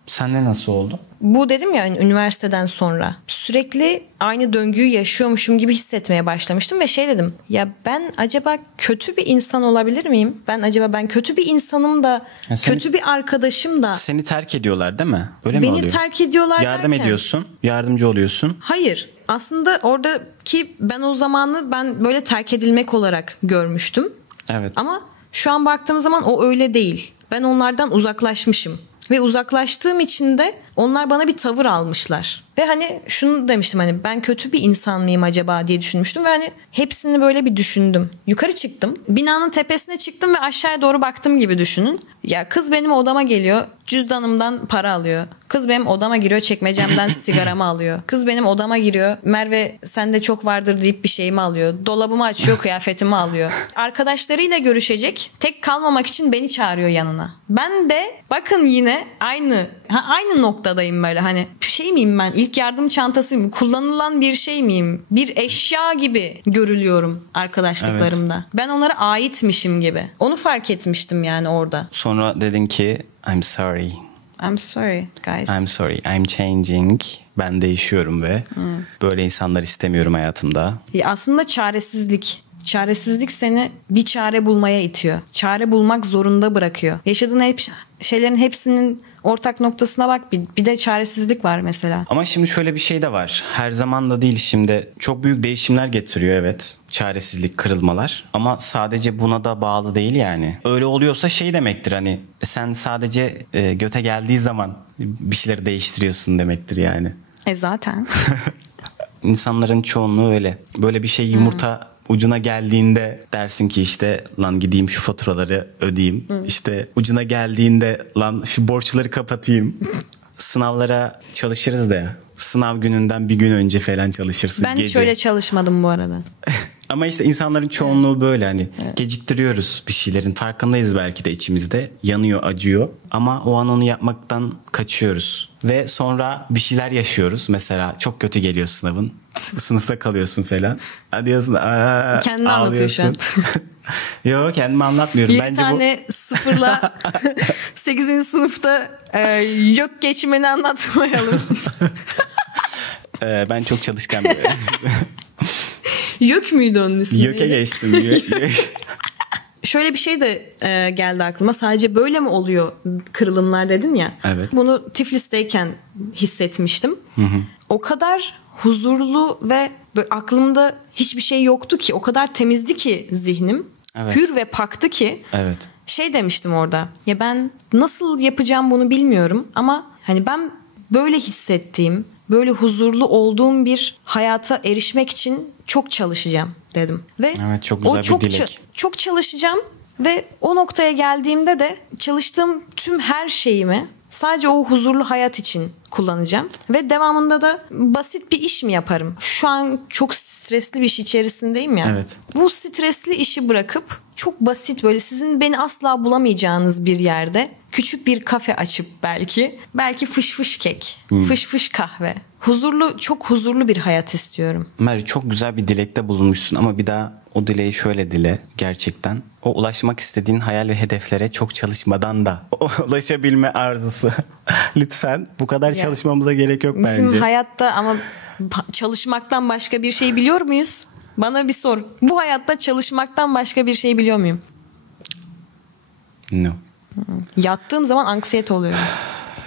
Sende nasıl oldu? Bu dedim ya, üniversiteden sonra sürekli aynı döngüyü yaşıyormuşum gibi hissetmeye başlamıştım ve dedim ya, ben acaba kötü bir insan olabilir miyim? Ben kötü bir insanım da, kötü bir arkadaşım da. Seni terk ediyorlar değil mi? Öyle mi oluyor? Beni terk ediyorlar Yardım derken, ediyorsun, yardımcı oluyorsun. Hayır. Aslında oradaki ben o zamanı böyle terk edilmek olarak görmüştüm. Evet. Ama şu an baktığım zaman o öyle değil. Ben onlardan uzaklaşmışım. Ve uzaklaştığım için de onlar bana bir tavır almışlar. Ve hani şunu demiştim, hani ben kötü bir insan mıyım acaba diye düşünmüştüm. Ve hani hepsini böyle bir düşündüm. Yukarı çıktım. Binanın tepesine çıktım ve aşağıya doğru baktım gibi düşünün. Ya kız benim odama geliyor, cüzdanımdan para alıyor. Kız benim odama giriyor, çekmecemden sigaramı alıyor. Kız benim odama giriyor, Merve sende çok vardır deyip bir şeyimi alıyor. Dolabımı açıyor, kıyafetimi alıyor. Arkadaşlarıyla görüşecek, tek kalmamak için beni çağırıyor yanına. Ben de bakın yine aynı noktadayım böyle, hani miyim ben? İlk yardım çantası mıyım? Kullanılan bir şey miyim? Bir eşya gibi görülüyorum arkadaşlıklarımda. Evet. Ben onlara aitmişim gibi. Onu fark etmiştim yani orada. Sonra dedin ki I'm sorry. I'm sorry guys. I'm sorry. I'm changing. Ben değişiyorum ve böyle insanlar istemiyorum hayatımda. Aslında çaresizlik. Çaresizlik seni bir çare bulmaya itiyor. Çare bulmak zorunda bırakıyor. Yaşadığın şeylerin hepsinin ortak noktasına bak, bir de çaresizlik var mesela. Ama şimdi şöyle bir şey de var. Her zaman da değil, şimdi çok büyük değişimler getiriyor evet. Çaresizlik, kırılmalar. Ama sadece buna da bağlı değil yani. Öyle oluyorsa demektir, hani sen sadece göte geldiği zaman bir şeyleri değiştiriyorsun demektir yani. Zaten. İnsanların çoğunluğu öyle. Böyle bir şey yumurta ucuna geldiğinde dersin ki işte lan gideyim şu faturaları ödeyeyim. İşte ucuna geldiğinde lan şu borçları kapatayım. Sınavlara çalışırız da ya. Sınav gününden bir gün önce falan çalışırsın. Ben hiç öyle çalışmadım bu arada. Ama işte insanların çoğunluğu böyle hani geciktiriyoruz bir şeylerin. Farkındayız belki de içimizde. Yanıyor, acıyor. Ama o an onu yapmaktan kaçıyoruz. Ve sonra bir şeyler yaşıyoruz. Mesela çok kötü geliyor sınavın. Sınıfta kalıyorsun falan. Diyorsun kendini anlatıyor şu an. Yok, kendimi anlatmıyorum. 7 tane sıfırla 8. sınıfta yok geçmeni anlatmayalım. Ben çok çalışkan bir Yok muydu onun ismi? Yöke geçtim. Şöyle bir şey de geldi aklıma. Sadece böyle mi oluyor kırılımlar dedin ya. Evet. Bunu Tiflis'teyken hissetmiştim. O kadar huzurlu ve böyle aklımda hiçbir şey yoktu ki. O kadar temizdi ki zihnim. Evet. Hür ve paktı ki. Evet. Şey demiştim orada. Ya ben nasıl yapacağım bunu bilmiyorum. Ama hani ben böyle hissettiğim, böyle huzurlu olduğum bir hayata erişmek için çok çalışacağım dedim. Ve evet, çok güzel bir dilek. Çok çalışacağım ve o noktaya geldiğimde de çalıştığım tüm her şeyimi sadece o huzurlu hayat için kullanacağım. Ve devamında da basit bir iş mi yaparım? Şu an çok stresli bir iş içerisindeyim ya. Evet. Bu stresli işi bırakıp çok basit, böyle sizin beni asla bulamayacağınız bir yerde küçük bir kafe açıp belki fış fış kek, fış fış kahve. Huzurlu, çok huzurlu bir hayat istiyorum. Mary, çok güzel bir dilekte bulunmuşsun ama bir daha o dileği şöyle dile gerçekten. O ulaşmak istediğin hayal ve hedeflere çok çalışmadan da ulaşabilme arzusu. Lütfen, bu kadar çalışmamıza gerek yok bence. Bizim hayatta ama çalışmaktan başka bir şey biliyor muyuz? Bana bir sor. Bu hayatta çalışmaktan başka bir şey biliyor muyum? No. Yattığım zaman anksiyete oluyor.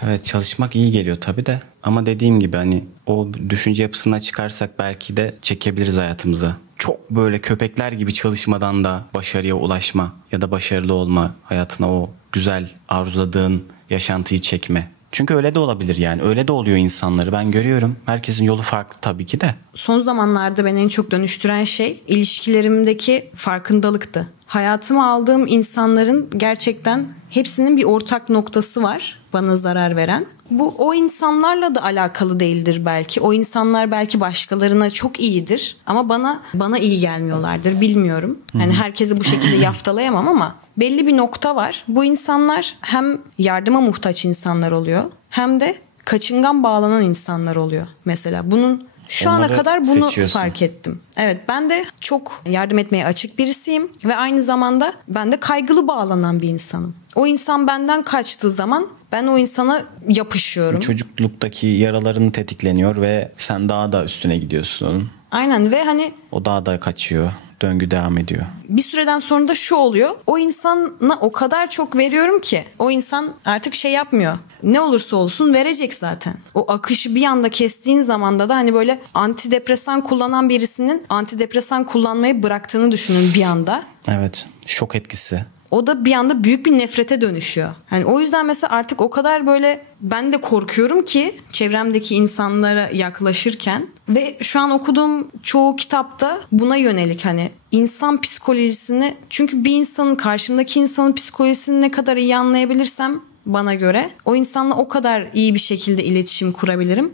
Evet, çalışmak iyi geliyor tabii de. Ama dediğim gibi hani o düşünce yapısına çıkarsak belki de çekebiliriz hayatımıza. Çok böyle köpekler gibi çalışmadan da başarıya ulaşma ya da başarılı olma, hayatına o güzel arzuladığın yaşantıyı çekme. Çünkü öyle de olabilir yani. Öyle de oluyor insanları. Ben görüyorum. Herkesin yolu farklı tabii ki de. Son zamanlarda beni en çok dönüştüren şey ilişkilerimdeki farkındalıktı. Hayatıma aldığım insanların gerçekten hepsinin bir ortak noktası var bana zarar veren. Bu o insanlarla da alakalı değildir belki. O insanlar belki başkalarına çok iyidir ama bana iyi gelmiyorlardır, bilmiyorum. Yani herkesi bu şekilde yaftalayamam ama belli bir nokta var. Bu insanlar hem yardıma muhtaç insanlar oluyor hem de kaçıngan bağlanan insanlar oluyor mesela. Bunun şu ana kadar bunu fark ettim. Evet, ben de çok yardım etmeye açık birisiyim ve aynı zamanda ben de kaygılı bağlanan bir insanım. O insan benden kaçtığı zaman ben o insana yapışıyorum. Çocukluktaki yaraların tetikleniyor ve sen daha da üstüne gidiyorsun. Aynen ve hani o daha da kaçıyor. Döngü devam ediyor. Bir süreden sonra da şu oluyor. O insana o kadar çok veriyorum ki o insan artık şey yapmıyor. Ne olursa olsun verecek zaten. O akışı bir anda kestiğin zamanda da hani böyle antidepresan kullanan birisinin antidepresan kullanmayı bıraktığını düşünün bir anda. Evet, şok etkisi. O da bir anda büyük bir nefrete dönüşüyor. Yani o yüzden mesela artık o kadar böyle ben de korkuyorum ki çevremdeki insanlara yaklaşırken ve şu an okuduğum çoğu kitapta buna yönelik hani insan psikolojisini, çünkü bir insanın, karşımdaki insanın psikolojisini ne kadar iyi anlayabilirsem bana göre o insanla o kadar iyi bir şekilde iletişim kurabilirim.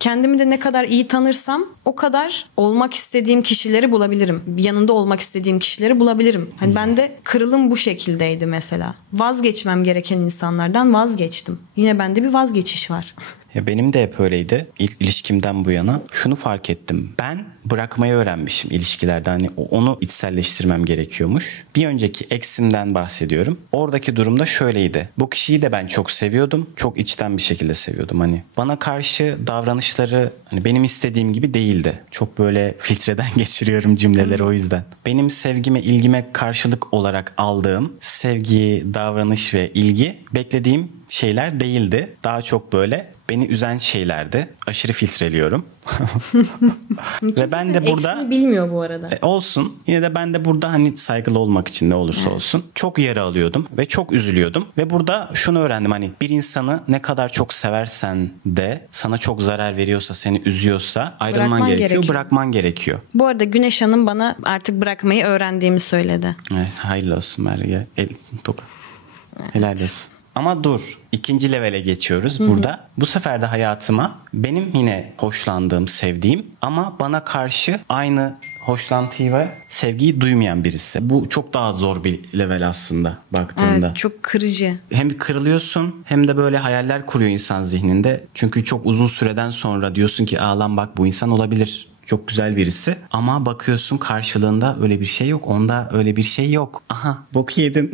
Kendimi de ne kadar iyi tanırsam o kadar olmak istediğim kişileri bulabilirim. Yanında olmak istediğim kişileri bulabilirim. Hani ben de kırılım bu şekildeydi mesela. Vazgeçmem gereken insanlardan vazgeçtim. Yine bende bir vazgeçiş var. Ya benim de hep öyleydi. İlk ilişkimden bu yana şunu fark ettim. Ben bırakmayı öğrenmişim ilişkilerde. Hani onu içselleştirmem gerekiyormuş. Bir önceki eksimden bahsediyorum. Oradaki durumda şöyleydi. Bu kişiyi de ben çok seviyordum. Çok içten bir şekilde seviyordum. Hani bana karşı davranışları hani benim istediğim gibi değildi. Çok böyle filtreden geçiriyorum cümleleri o yüzden. Benim sevgime, ilgime karşılık olarak aldığım sevgi, davranış ve ilgi beklediğim şeyler değildi. Daha çok böyle beni üzen şeylerdi. Aşırı filtreliyorum. Ve ben de burada eksini bilmiyor bu arada. Olsun. Yine de ben de burada hani saygılı olmak için ne olursa olsun çok yara alıyordum ve çok üzülüyordum. Ve burada şunu öğrendim, hani bir insanı ne kadar çok seversen de sana çok zarar veriyorsa, seni üzüyorsa ayrılman gerekiyor. Bırakman gerekiyor. Bu arada Güneş Hanım bana artık bırakmayı öğrendiğimi söyledi. Evet, hayırlı olsun Meryem. Helal olsun. Ama dur, ikinci levele geçiyoruz burada. Bu sefer de hayatıma benim yine hoşlandığım, sevdiğim ama bana karşı aynı hoşlantıyı ve sevgiyi duymayan birisi. Bu çok daha zor bir level aslında baktığında. Evet, çok kırıcı. Hem kırılıyorsun hem de böyle hayaller kuruyor insan zihninde. Çünkü çok uzun süreden sonra diyorsun ki lan bak bu insan olabilir. Çok güzel birisi ama bakıyorsun karşılığında öyle bir şey yok. Onda öyle bir şey yok. Aha, boku yedin.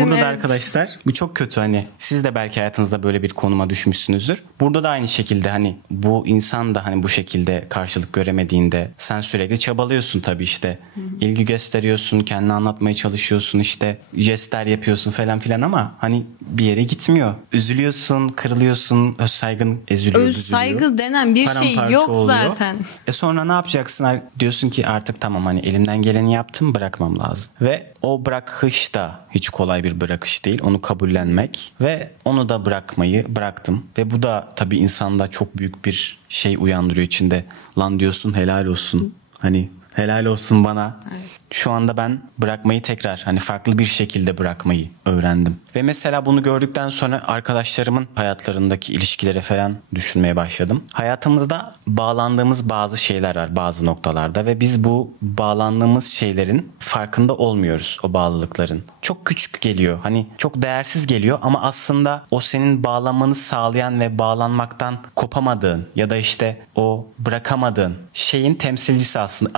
Burada da arkadaşlar bu çok kötü. Hani siz de belki hayatınızda böyle bir konuma düşmüşsünüzdür. Burada da aynı şekilde hani bu insan da hani bu şekilde karşılık göremediğinde sen sürekli çabalıyorsun tabii işte. İlgi gösteriyorsun, kendini anlatmaya çalışıyorsun, işte jestler yapıyorsun falan filan ama hani bir yere gitmiyor. Üzülüyorsun, kırılıyorsun, öz saygın eziliyor, Öz saygı denen bir şey yok oluyor. Zaten. Sonra ne yapacaksın? Diyorsun ki artık tamam hani elimden geleni yaptım, bırakmam lazım. Ve o bırakış da hiç kolay bir bırakış değil. Onu kabullenmek ve onu da bıraktım. Ve bu da tabii insanda çok büyük bir şey uyandırıyor içinde. Lan diyorsun helal olsun. Hani helal olsun bana. Evet. Şu anda ben bırakmayı tekrar hani farklı bir şekilde bırakmayı öğrendim. Ve mesela bunu gördükten sonra arkadaşlarımın hayatlarındaki ilişkilere falan düşünmeye başladım. Hayatımızda bağlandığımız bazı şeyler var bazı noktalarda ve biz bu bağlandığımız şeylerin farkında olmuyoruz, o bağlılıkların. Çok küçük geliyor, hani çok değersiz geliyor ama aslında o senin bağlanmanı sağlayan ve bağlanmaktan kopamadığın ya da işte o bırakamadığın şeyin temsilcisi aslında.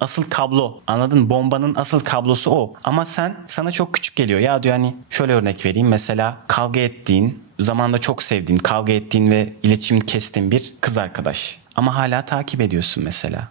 Asıl kablo, anladın? Bombanın asıl kablosu o. Ama sana çok küçük geliyor. Ya diyor hani şöyle örnek vereyim. Mesela kavga ettiğin, zamanında çok sevdiğin, kavga ettiğin ve iletişimini kestiğin bir kız arkadaş. Ama hala takip ediyorsun mesela.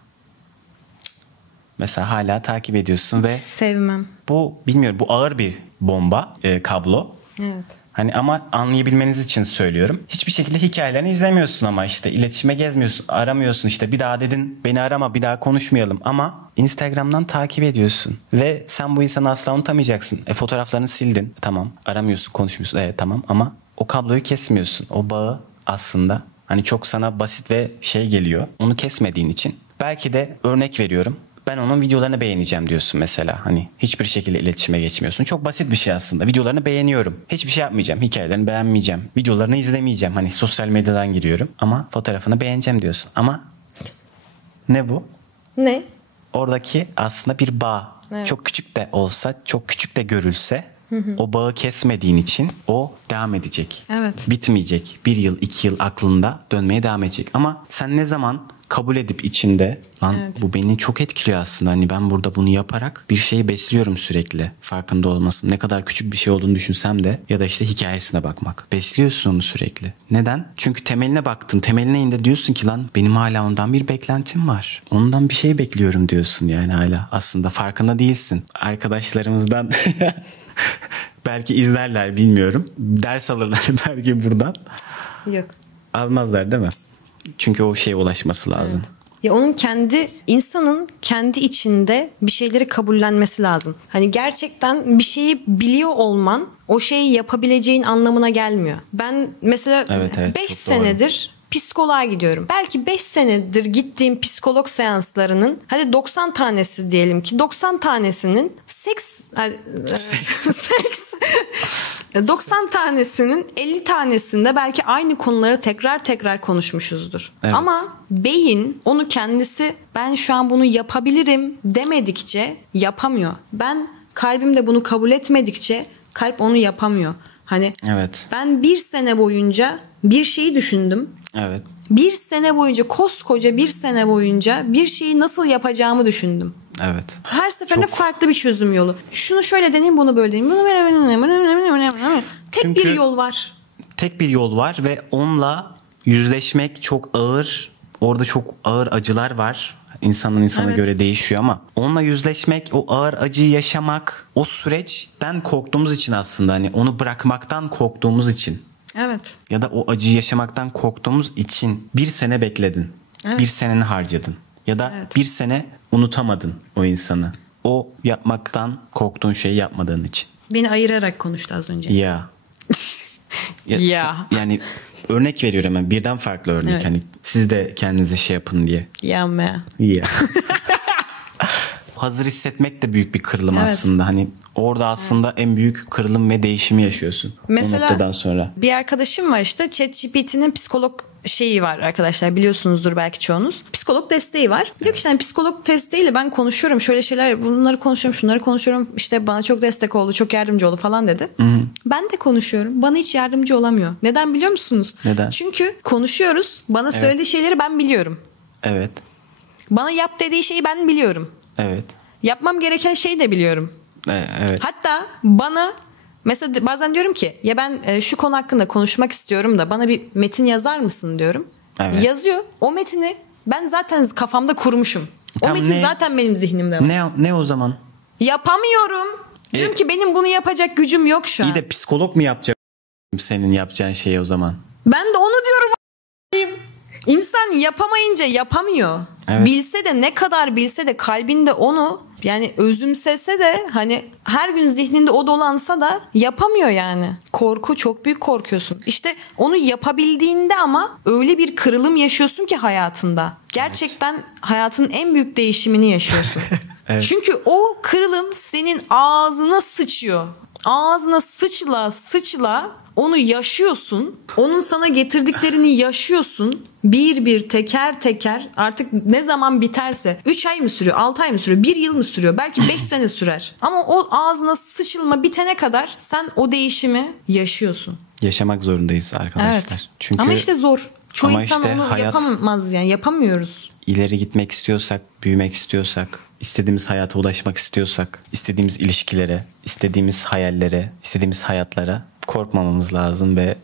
Mesela hala takip ediyorsun hiç ve sevmem. Bu bilmiyorum, bu ağır bir bomba, kablo. Evet. Hani ama anlayabilmeniz için söylüyorum. Hiçbir şekilde hikayelerini izlemiyorsun ama işte iletişime gezmiyorsun, aramıyorsun, işte bir daha dedin beni arama, bir daha konuşmayalım ama Instagram'dan takip ediyorsun. Ve sen bu insanı asla unutamayacaksın. Fotoğraflarını sildin. Tamam. Aramıyorsun, konuşmuyorsun. Tamam ama o kabloyu kesmiyorsun. O bağı aslında hani çok sana basit ve şey geliyor. Onu kesmediğin için. Belki de örnek veriyorum. Ben onun videolarını beğeneceğim diyorsun mesela. Hani hiçbir şekilde iletişime geçmiyorsun. Çok basit bir şey aslında. Videolarını beğeniyorum. Hiçbir şey yapmayacağım. Hikayelerini beğenmeyeceğim. Videolarını izlemeyeceğim. Hani sosyal medyadan giriyorum. Ama fotoğrafını beğeneceğim diyorsun. Ama ne bu? Ne? Oradaki aslında bir bağ. Evet. Çok küçük de olsa, çok küçük de görülse o bağı kesmediğin için o devam edecek. Evet. Bitmeyecek. 1 yıl, 2 yıl aklında dönmeye devam edecek. Ama sen ne zaman kabul edip içinde lan bu beni çok etkiliyor aslında. Hani ben burada bunu yaparak bir şeyi besliyorum sürekli. Farkında olmasın. Ne kadar küçük bir şey olduğunu düşünsem de ya da işte hikayesine bakmak. Besliyorsun onu sürekli. Neden? Çünkü temeline baktın. Temeline indi diyorsun ki lan benim hala ondan bir beklentim var. Ondan bir şey bekliyorum diyorsun yani hala. Aslında farkında değilsin. Arkadaşlarımızdan belki izlerler, bilmiyorum. Ders alırlar belki buradan. Yok. Almazlar değil mi? Çünkü o şeye ulaşması lazım. Evet. Ya onun insanın kendi içinde bir şeyleri kabullenmesi lazım. Hani gerçekten bir şeyi biliyor olman o şeyi yapabileceğin anlamına gelmiyor. Ben mesela 5 senedir psikoloğa gidiyorum. Belki 5 senedir gittiğim psikolog seanslarının hadi 90 tanesi diyelim ki 90 tanesinin seks 90 tanesinin 50 tanesinde belki aynı konuları tekrar konuşmuşuzdur. Evet. Ama beyin onu kendisi ben şu an bunu yapabilirim demedikçe yapamıyor. Ben kalbimde bunu kabul etmedikçe kalp onu yapamıyor. Hani ben 1 sene boyunca bir şeyi düşündüm. Evet. 1 sene boyunca, koskoca 1 sene boyunca bir şeyi nasıl yapacağımı düşündüm. Evet. Her seferinde farklı bir çözüm yolu. Şunu şöyle deneyim, bunu böyle deneyim. Çünkü bir yol var. Tek bir yol var ve onunla yüzleşmek çok ağır. Orada çok ağır acılar var. İnsandan insana göre değişiyor ama onunla yüzleşmek, o ağır acıyı yaşamak, o süreçten korktuğumuz için aslında hani onu bırakmaktan korktuğumuz için. Evet. Ya da o acıyı yaşamaktan korktuğumuz için 1 sene bekledin. Evet. 1 seneni harcadın. Ya da 1 sene unutamadın o insanı. O yapmaktan korktuğun şeyi yapmadığın için. Beni ayırarak konuştu az önce. Ya. Yani örnek veriyorum ben. Birden farklı örnek. Evet. Hani siz de kendinize şey yapın diye. Ya. hazır hissetmek de büyük bir kırılım Evet. aslında. Hani orada aslında en büyük kırılım ve değişimi yaşıyorsun. Mesela o noktadan sonra. bir arkadaşım var işte, ChatGPT'nin psikolog şeyi var arkadaşlar, biliyorsunuzdur belki çoğunuz. Psikolog desteği var. Diyor ki işte psikolog desteğiyle ben konuşuyorum. Şöyle şeyler, bunları konuşuyorum, şunları konuşuyorum. İşte bana çok destek oldu, çok yardımcı oldu falan dedi. Hı-hı. Ben de konuşuyorum. Bana hiç yardımcı olamıyor. Neden biliyor musunuz? Neden? Çünkü konuşuyoruz. Bana söylediği şeyleri ben biliyorum. Evet. Bana yap dediği şeyi ben biliyorum. Evet. Yapmam gereken şeyi de biliyorum. Evet. Hatta bana mesela bazen diyorum ki ya ben şu konu hakkında konuşmak istiyorum da bana bir metin yazar mısın diyorum. Evet. Yazıyor. O metini ben zaten kafamda kurmuşum. O metin zaten benim zihnimde var. Ne o zaman? Yapamıyorum. Diyorum ki benim bunu yapacak gücüm yok şu an. İyi de psikolog mu yapacak senin yapacağın şeyi o zaman? Ben de onu diyorum. İnsan yapamayınca yapamıyor. Evet. Bilse de, ne kadar bilse de, kalbinde onu yani özümsese de, hani her gün zihninde o dolansa da yapamıyor yani. Korku, çok büyük korkuyorsun. İşte onu yapabildiğinde ama öyle bir kırılım yaşıyorsun ki hayatında. Gerçekten hayatın en büyük değişimini yaşıyorsun. Evet. Çünkü o kırılım senin ağzına sıçıyor. Ağzına sıçla onu yaşıyorsun. Onun sana getirdiklerini yaşıyorsun. Bir teker teker, artık ne zaman biterse, 3 ay mı sürüyor, 6 ay mı sürüyor, 1 yıl mı sürüyor, belki 5 sene sürer. Ama o ağzına sıçılma bitene kadar sen o değişimi yaşıyorsun. Yaşamak zorundayız arkadaşlar. Evet. Çünkü ama işte zor. Çoğu ama insan işte onu yapamaz yani, yapamıyoruz. İleri gitmek istiyorsak, büyümek istiyorsak, istediğimiz hayata ulaşmak istiyorsak, istediğimiz ilişkilere, istediğimiz hayallere, istediğimiz hayatlara korkmamamız lazım ve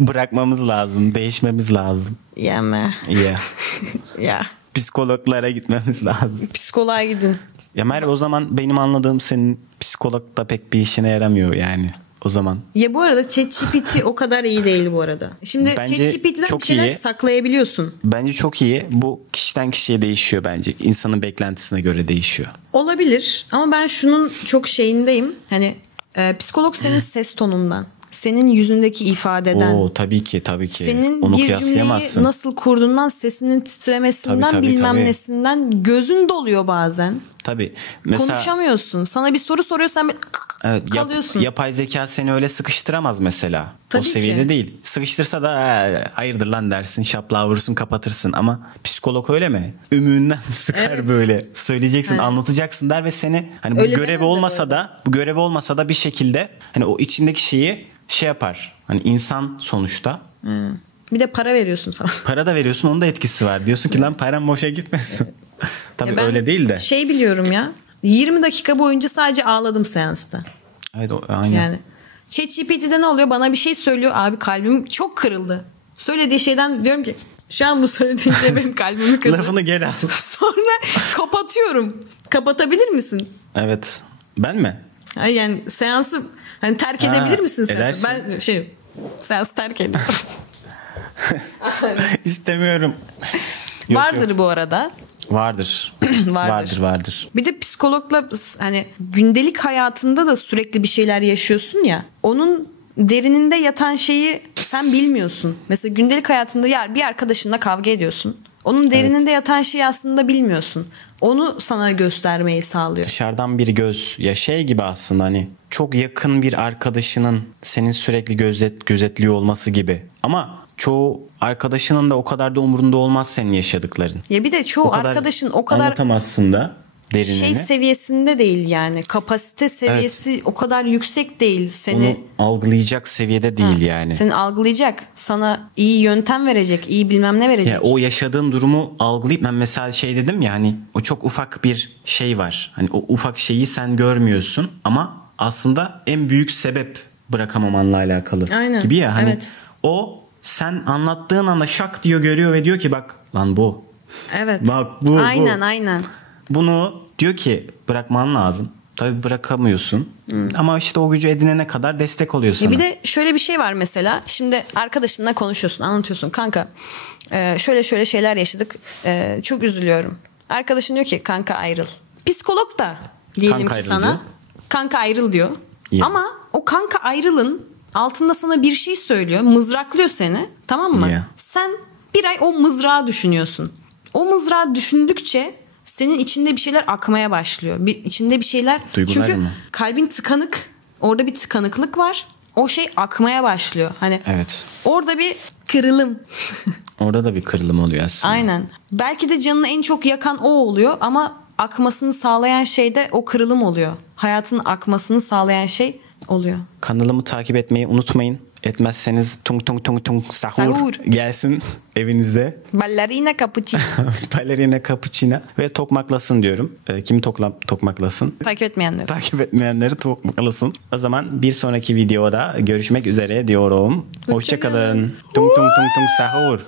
bırakmamız lazım, değişmemiz lazım. Yeme. Ya. Psikologlara gitmemiz lazım. Psikoloğa gidin. Ya Merve, o zaman benim anladığım senin psikolog da pek bir işine yaramıyor yani. O zaman. Ya bu arada ChatGPT o kadar iyi değil bu arada. Şimdi ChatGPT'den bir şeyler saklayabiliyorsun. Bence çok iyi. Bu kişiden kişiye değişiyor bence. İnsanın beklentisine göre değişiyor. Olabilir ama ben şunun çok şeyindeyim. Hani psikolog senin ses tonundan, senin yüzündeki ifadeden. Oo, tabii ki. Senin onu bir cümleyi nasıl kurduğundan, sesinin titremesinden, tabii. Nesinden gözün doluyor bazen. Tabii. Mesela, konuşamıyorsun. Sana bir soru soruyorsan evet, kalıyorsun. Yapay zeka seni öyle sıkıştıramaz mesela. Tabii o seviyede ki değil. Sıkıştırsa da hayırdır lan dersin, şaplağı vurursun, kapatırsın. Ama psikolog öyle mi? Ümüğünden sıkar böyle. Söyleyeceksin, anlatacaksın der ve seni hani bu görevi olmasa da bir şekilde hani o içindeki şeyi yapar. Hani insan sonuçta. Bir de para veriyorsun falan. Para da veriyorsun, onun da etkisi var. Diyorsun ki lan param boşa gitmesin. Tabii öyle değil de. Şey biliyorum ya. 20 dakika boyunca sadece ağladım seansta. Evet, aynen. Yani ChatGPT'de ne oluyor? Bana bir şey söylüyor. Abi kalbim çok kırıldı. Söylediği şeyden diyorum ki şu an bu söylediğin şey benim kalbimi kırdı. Lafını geri al. Sonra kapatıyorum. Kapatabilir misin? Evet. Ben mi? Yani seansı hani terk edebilir misin seansı? Edersin. Ben seansı terk ediyorum. İstemiyorum. Vardır bu arada. Vardır. Vardır. Bir de psikologla hani gündelik hayatında da sürekli bir şeyler yaşıyorsun ya. Onun derininde yatan şeyi sen bilmiyorsun. Mesela gündelik hayatında bir arkadaşınla kavga ediyorsun. Onun derininde yatan şeyi aslında bilmiyorsun. Onu sana göstermeyi sağlıyor. Dışarıdan bir göz. Ya şey gibi aslında, hani çok yakın bir arkadaşının senin sürekli gözetliyor olması gibi. Ama çoğu arkadaşının da o kadar da umurunda olmaz senin yaşadıkların. Ya bir de çoğu arkadaşın o kadar anlatamazsın da derinini. Şey seviyesinde değil yani. Kapasite seviyesi o kadar yüksek değil. Seni onu algılayacak seviyede değil yani. Seni algılayacak. Sana iyi yöntem verecek. İyi bilmem ne verecek. Ya o yaşadığın durumu algılayıp, ben mesela dedim ya, hani o çok ufak bir şey var. Hani o ufak şeyi sen görmüyorsun ama aslında en büyük sebep bırakamamanla alakalı. Aynen. Gibi ya, hani evet. O sen anlattığın anda şak diyor görüyor ve diyor ki bak lan bu. Evet. Bak bu. Aynen. Bunu diyor ki bırakman lazım. Tabii bırakamıyorsun. Ama işte o gücü edinene kadar destek oluyor sana. Bir de şöyle bir şey var mesela. Şimdi arkadaşınla konuşuyorsun, anlatıyorsun. Kanka şöyle şeyler yaşadık. Çok üzülüyorum. Arkadaşın diyor ki kanka ayrıl. Psikolog da diyelim kanka ki sana. Diyor. Kanka ayrıl diyor. Yeah. Ama o kanka ayrılın altında sana bir şey söylüyor. Mızraklıyor seni. Tamam mı? Yeah. Sen bir ay o mızrağı düşünüyorsun. O mızrağı düşündükçe senin içinde bir şeyler akmaya başlıyor. İçinde bir şeyler. Duygular Çünkü mı? kalbin tıkanık. Orada bir tıkanıklık var. O şey akmaya başlıyor. Hani Evet. orada bir kırılım. Orada da bir kırılım oluyor aslında. Aynen. Belki de canını en çok yakan o oluyor ama akmasını sağlayan şey de o kırılım oluyor. Hayatın akmasını sağlayan şey oluyor. Kanalımı takip etmeyi unutmayın. Etmezseniz tung tung tung tung sahur gelsin evinize. Ballerina cappuccino. Ballerina cappuccino ve tokmaklasın diyorum. Kimi tokmaklasın? Takip etmeyenleri. Takip etmeyenleri tokmaklasın. O zaman bir sonraki videoda görüşmek üzere diyorum. Hoşça kalın. Tung tung tung tung sahur.